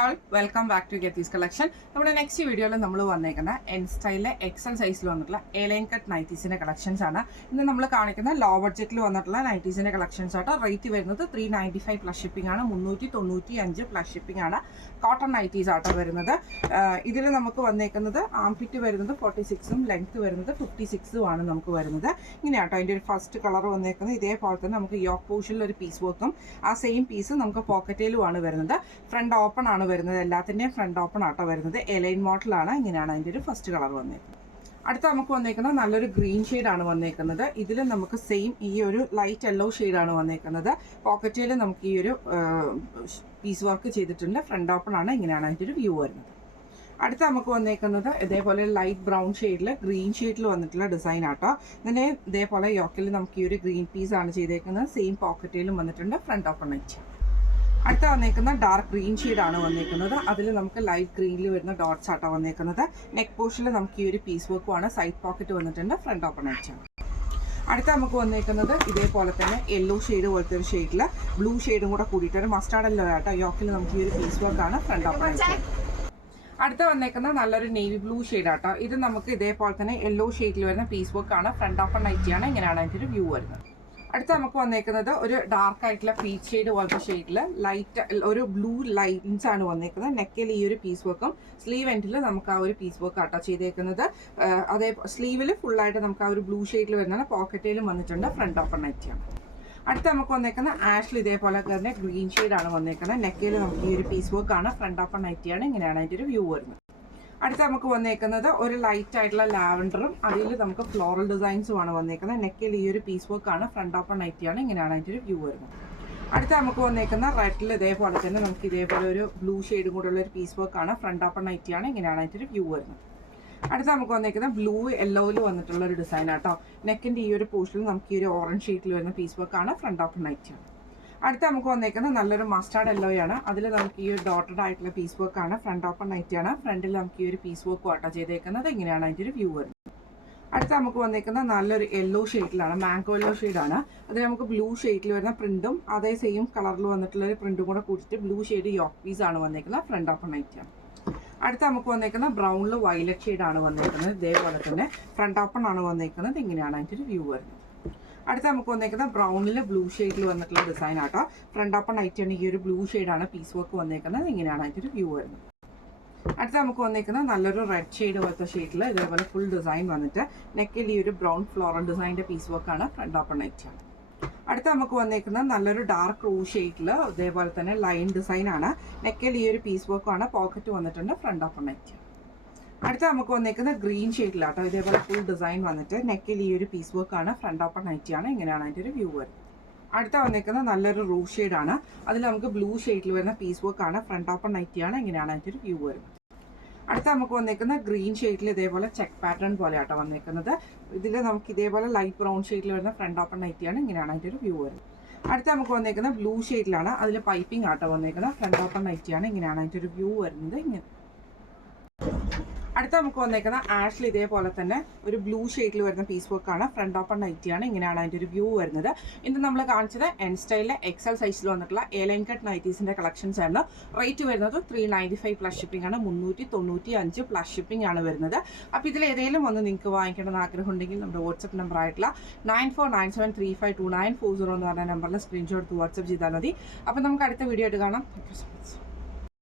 all, welcome back to Getty's collection. നമ്മുടെ next വീഡിയോയിൽ നമ്മൾ വന്നേക്കുന്ന എൻ സ്റ്റൈലിലെ എക്സൽ സൈസിൽ വന്നിട്ടുള്ള എലൈൻ കട്ട് നൈറ്റീസിന്റെ കളക്ഷൻസ് ആണ്. ഇന്ന് നമ്മൾ കാണിക്കുന്ന ലോ ബഡ്ജറ്റിൽ വന്നിട്ടുള്ള നൈറ്റീസിന്റെ കളക്ഷൻസ് ആട്ടോ. റേറ്റ് വരുന്നത് 395 പ്ലസ് ഷിപ്പിംഗ് ആണ്, 395 പ്ലസ് ഷിപ്പിംഗ് ആണ്. കോട്ടൺ നൈറ്റീസ് ആട്ടോ വരുന്നത്. ഇതിൽ നമുക്ക് വന്നേക്കുന്നത് ആംപിറ്റ് വരുന്നത് 46ഉം ലെങ്ത് വരുന്നത് 56ഉം ആണ് നമുക്ക് വരുന്നത്. ഇങ്ങനെയാട്ടോ അതിൻ്റെ ഒരു ഫസ്റ്റ് കളർ വന്നേക്കുന്നത്. ഇതേപോലെ തന്നെ നമുക്ക് യോക്ക് പോർഷനിൽ ഒരു പീസ് വർക്കും ആ സെയിം പീസ് നമുക്ക് പോക്കറ്റിലും ആണ് വരുന്നത്. ഫ്രണ്ട് ഓപ്പൺ ആണ് വരുന്നത്, എല്ലാത്തിൻ്റെയും ഫ്രണ്ട് ഓപ്പൺ ആട്ടോ വരുന്നത്. എലൈൻ മോഡലാണ്. ഇങ്ങനെയാണ് അതിൻ്റെ ഒരു ഫസ്റ്റ് കളർ വന്നേക്കുന്നത്. അടുത്ത നമുക്ക് വന്നേക്കുന്നത് നല്ലൊരു ഗ്രീൻ ഷെയ്ഡാണ് വന്നേക്കുന്നത്. ഇതിൽ നമുക്ക് സെയിം ഈ ഒരു ലൈറ്റ് യെല്ലോ ഷെയ്ഡാണ് വന്നേക്കുന്നത്. പോക്കറ്റിൽ നമുക്ക് ഈ ഒരു പീസ് വർക്ക് ചെയ്തിട്ടുണ്ട്. ഫ്രണ്ട് ഓപ്പൺ ആണ്. ഇങ്ങനെയാണ് അതിൻ്റെ ഒരു വ്യൂ വരുന്നത്. അടുത്ത നമുക്ക് വന്നേക്കുന്നത് ഇതേപോലെ ലൈറ്റ് ബ്രൗൺ ഷെയ്ഡിൽ ഗ്രീൻ ഷെയ്ഡിൽ വന്നിട്ടുള്ള ഡിസൈൻ ആട്ടോ. ഇതിൻ്റെ ഇതേപോലെ യോക്കിൽ നമുക്ക് ഈ ഒരു ഗ്രീൻ പീസ് ആണ് ചെയ്തേക്കുന്നത്. സെയിം പോക്കറ്റിലും വന്നിട്ടുണ്ട്. ഫ്രണ്ട് ഓപ്പൺ ആയിട്ട്. അടുത്ത വന്നേക്കുന്ന ഡാർക്ക് ഗ്രീൻ ഷെയ്ഡാണ് വന്നേക്കുന്നത്. അതിൽ നമുക്ക് ലൈറ്റ് ഗ്രീനിൽ വരുന്ന ഡോട്ട്സ് ആട്ടോ വന്നേക്കുന്നത്. നെക്ക് പോർഷനിൽ നമുക്ക് ഈ ഒരു പീസ് വർക്കുമാണ്. സൈഡ് പോക്കറ്റ് വന്നിട്ടുണ്ട്. ഫ്രണ്ട് ഓപ്പൺ ആയിട്ടാണ്. അടുത്ത നമുക്ക് വന്നേക്കുന്നത് ഇതേപോലെ തന്നെ യെല്ലോ ഷെയ്ഡ് പോലത്തെ ഒരു ഷെയ്ഡിൽ ബ്ലൂ ഷെയ്ഡും കൂടെ കൂടിയിട്ട് ഒരു മസ്റ്റാർഡ് യെല്ലോ ആട്ടോ. യോക്കിൽ നമുക്ക് ഈ ഒരു പീസ് വർക്കാണ്. ഫ്രണ്ട് ഓപ്പൺ ആയിട്ടാണ്. അടുത്ത വന്നേക്കുന്നത് നല്ലൊരു നേവി ബ്ലൂ ഷെയ്ഡ് ആട്ടോ. ഇത് നമുക്ക് ഇതേപോലെ തന്നെ യെല്ലോ ഷെയ്ഡിൽ വരുന്ന പീസ് വർക്കാണ്. ഫ്രണ്ട് ഓപ്പൺ നൈറ്റിയാണ്. ഇങ്ങനെയാണ് അതിൻ്റെ ഒരു വ്യൂ വരുന്നത്. അടുത്ത നമുക്ക് വന്നേക്കുന്നത് ഒരു ഡാർക്ക് ആയിട്ടുള്ള പീച്ച് ഷെയ്ഡ് പോലത്തെ ഷെയ്ഡിൽ ലൈറ്റ് ഒരു ബ്ലൂ ലൈൻസ് ആണ് വന്നേക്കുന്നത്. നെക്കിൽ ഈ ഒരു പീസ് വർക്കും സ്ലീവ് എൻഡിൽ നമുക്ക് ആ ഒരു പീസ് വർക്ക് ആട്ടോ ചെയ്തേക്കുന്നത്. അതേ സ്ലീവിൽ ഫുള്ളായിട്ട് നമുക്ക് ആ ഒരു ബ്ലൂ ഷെയ്ഡിൽ വരുന്ന പോക്കറ്റിലും വന്നിട്ടുണ്ട്. ഫ്രണ്ട് ഓപ്പൺ നൈറ്റിയാണ്. അടുത്ത നമുക്ക് വന്നേക്കുന്ന ആഷിൽ ഇതേപോലെ തന്നെ ഗ്രീൻ ഷെയ്ഡാണ് വന്നേക്കുന്നത്. നെക്കിൽ നമുക്ക് ഈ ഒരു പീസ് വർക്കാണ്. ഫ്രണ്ട് ഓപ്പൺ നൈറ്റിയാണ്. ഇങ്ങനെയാണ് അതിൻ്റെ ഒരു വ്യൂ വരുന്നത്. അടുത്ത നമുക്ക് വന്നേക്കുന്നത് ഒരു ലൈറ്റ് ആയിട്ടുള്ള ലാവൻഡറും അതിൽ നമുക്ക് ഫ്ലോറൽ ഡിസൈൻസും ആണ് വന്നേക്കുന്നത്. നെക്കിൽ ഈ ഒരു പീസ് വർക്കാണ്. ഫ്രണ്ട് ഓപ്പൺ നൈറ്റിയാണ്. ഇങ്ങനെയാണ് അതിൻ്റെ ഒരു വ്യൂ വരുന്നത്. അടുത്ത നമുക്ക് വന്നേക്കുന്ന റെഡിൽ ഇതേപോലെ തന്നെ നമുക്ക് ഇതേപോലെ ഒരു ബ്ലൂ ഷെയ്ഡും കൂടെ ഉള്ള ഒരു പീസ് വർക്കാണ്. ഫ്രണ്ട് ഓപ്പൺ നൈറ്റിയാണ്. ഇങ്ങനെയാണ് അതിൻ്റെ ഒരു വ്യൂ വരുന്നത്. അടുത്ത നമുക്ക് വന്നേക്കുന്ന ബ്ലൂ യെല്ലോയിൽ വന്നിട്ടുള്ള ഒരു ഡിസൈൻ ആട്ടോ. നെക്കിൻ്റെ ഈ ഒരു പോർഷനിൽ നമുക്ക് ഈ ഒരു ഓറഞ്ച് ഷീറ്റിൽ വരുന്ന പീസ് വർക്കാണ്. ഫ്രണ്ട് ഓപ്പൺ നൈറ്റിയാണ്. അടുത്ത നമുക്ക് വന്നേക്കുന്നത് നല്ലൊരു മസ്റ്റാർഡ് യെല്ലോയാണ്. അതിൽ നമുക്ക് ഈ ഒരു ഡോട്ടഡ് ആയിട്ടുള്ള പീസ് വർക്കാണ്. ഫ്രണ്ട് ഓപ്പൺ നൈറ്റിയാണ്. ഫ്രണ്ടിൽ നമുക്ക് ഈ ഒരു പീസ് വർക്കും ആട്ടോ ചെയ്തേക്കുന്നത്. ഇങ്ങനെയാണ് അതിൻ്റെ ഒരു വ്യൂ വരുന്നത്. അടുത്ത നമുക്ക് വന്നേക്കുന്നത് നല്ലൊരു യെല്ലോ ഷെയ്ഡിലാണ്. മാംഗോ യെല്ലോ ഷെയ്ഡാണ്. അതിൽ നമുക്ക് ബ്ലൂ ഷെയ്ഡിൽ വരുന്ന പ്രിന്റും അതേ സെയിം കളറിൽ വന്നിട്ടുള്ള ഒരു പ്രിന്റും കൂടെ കൂടിയിട്ട് ബ്ലൂ ഷെയ്ഡ് യോക്ക് പീസ് ആണ് വന്നേക്കുന്നത്. ഫ്രണ്ട് ഓപ്പൺ നൈറ്റിയാണ്. അടുത്ത നമുക്ക് വന്നേക്കുന്ന ബ്രൗണിൽ വയലറ്റ് ഷെയ്ഡാണ് വന്നേക്കുന്നത്. ഇതേപോലെ തന്നെ ഫ്രണ്ട് ഓപ്പൺ ആണ് വന്നേക്കുന്നത്. ഇങ്ങനെയാണ് അതിൻ്റെ ഒരു വ്യൂ വരുന്നത്. അടുത്ത നമുക്ക് വന്നേക്കുന്നത് ബ്രൗണിൽ ബ്ലൂ ഷെയ്ഡിൽ വന്നിട്ടുള്ള ഡിസൈൻ ആട്ടോ. ഫ്രണ്ട് ഓപ്പൺ നൈറ്റാണ്. ഈ ഒരു ബ്ലൂ ഷെയ്ഡാണ് പീസ് വർക്ക് വന്നേക്കുന്നത്. ഇങ്ങനെയാണ് അതിൻ്റെ ഒരു വ്യൂ വരുന്നത്. അടുത്ത നമുക്ക് വന്നേക്കുന്നത് നല്ലൊരു റെഡ് ഷെയ്ഡ് പോലത്തെ ഷെയ്ഡിൽ ഇതേപോലെ ഫുൾ ഡിസൈൻ വന്നിട്ട് നെക്കിൽ ഈ ഒരു ബ്രൗൺ ഫ്ലോറൽ ഡിസൈൻ്റെ പീസ് വർക്കാണ്. ഫ്രണ്ട് ഓപ്പൺ നൈറ്റാണ്. അടുത്ത നമുക്ക് വന്നേക്കുന്നത് നല്ലൊരു ഡാർക്ക് റൂ ഷെയ്ഡിൽ ഇതേപോലെ തന്നെ ലൈൻ ഡിസൈൻ ആണ്. നെക്കിൽ ഈ ഒരു പീസ് വർക്കാണ്. പോക്കറ്റ് വന്നിട്ടുണ്ട്. Front open night. അടുത്ത നമുക്ക് വന്നേക്കുന്നത് ഗ്രീൻ ഷെയ്ഡിലാട്ടോ. ഇതേപോലെ ഫുൾ ഡിസൈൻ വന്നിട്ട് നെക്കിൽ ഈ ഒരു പീസ് വർക്കാണ്. ഫ്രണ്ട് ഓപ്പൺ നൈറ്റിയാണ്. ഇങ്ങനെയാണ് അതിൻ്റെ ഒരു വ്യൂ വരുന്നത്. അടുത്ത വന്നേക്കുന്നത് നല്ലൊരു റൂ ഷെയ്ഡാണ്. അതിൽ നമുക്ക് ബ്ലൂ ഷെയ്ഡിൽ വരുന്ന പീസ് വർക്കാണ്. ഫ്രണ്ട് ഓപ്പൺ നൈറ്റിയാണ്. ഇങ്ങനെയാണ് അതിൻ്റെ ഒരു വ്യൂ വരുന്നത്. അടുത്ത നമുക്ക് വന്നേക്കുന്നത് ഗ്രീൻ ഷെയ്ഡിൽ ഇതേപോലെ ചെക്ക് പാറ്റേൺ പോലെ ആട്ടോ വന്നേക്കുന്നത്. ഇതിൽ നമുക്ക് ഇതേപോലെ ലൈറ്റ് ബ്രൗൺ ഷെയ്ഡിൽ വരുന്ന ഫ്രണ്ട് ഓപ്പൺ നൈറ്റിയാണ്. ഇങ്ങനെയാണ് അതിൻ്റെ ഒരു വ്യൂ വരുന്നത്. അടുത്ത നമുക്ക് വന്നേക്കുന്നത് ബ്ലൂ ഷെയ്ഡിലാണ്. അതിൽ പൈപ്പിംഗ് ആട്ടോ വന്നേക്കുന്നത്. ഫ്രണ്ട് ഓപ്പൺ നൈറ്റിയാണ്. ഇങ്ങനെയാണ് അതിൻ്റെ ഒരു വ്യൂ വരുന്നത്. ഇങ്ങനെ അടുത്ത നമുക്ക് വന്നേക്കുന്ന ആഷിൽ ഇതേപോലെ തന്നെ ഒരു ബ്ലൂ ഷെയ്ഡിൽ വരുന്ന പീസ് വർക്കാണ്. ഫ്രണ്ട് ഓപ്പൺ നൈറ്റിയാണ്. ഇങ്ങനെയാണ് അതിൻ്റെ ഒരു വ്യൂ വരുന്നത്. ഇന്ന് നമ്മൾ കാണിച്ചത് എൻ സ്റ്റൈലിലെ എക്സൽ സൈസിൽ വന്നിട്ടുള്ള എലൈൻ കട്ട് നൈറ്റീസിൻ്റെ കളക്ഷൻസ് ആണ്. റേറ്റ് വരുന്നത് 395 പ്ലസ് ഷിപ്പിംഗ് ആണ്. 395 പ്ലസ് ഷിപ്പിംഗ് ആണ് വരുന്നത്. അപ്പോൾ ഇതിൽ ഏതെങ്കിലും ഒന്ന് നിങ്ങൾക്ക് വാങ്ങിക്കണമെന്ന് ആഗ്രഹം ഉണ്ടെങ്കിൽ നമ്മുടെ വാട്സപ്പ് നമ്പർ ആയിട്ടുള്ള 9497352940 എന്ന് പറഞ്ഞ നമ്പറിൽ സ്ക്രീൻഷോട്ട് വാട്സപ്പ് ചെയ്താൽ മതി. അപ്പോൾ നമുക്ക് അടുത്ത വീഡിയോ ആയിട്ട് കാണാം. Thank you so much.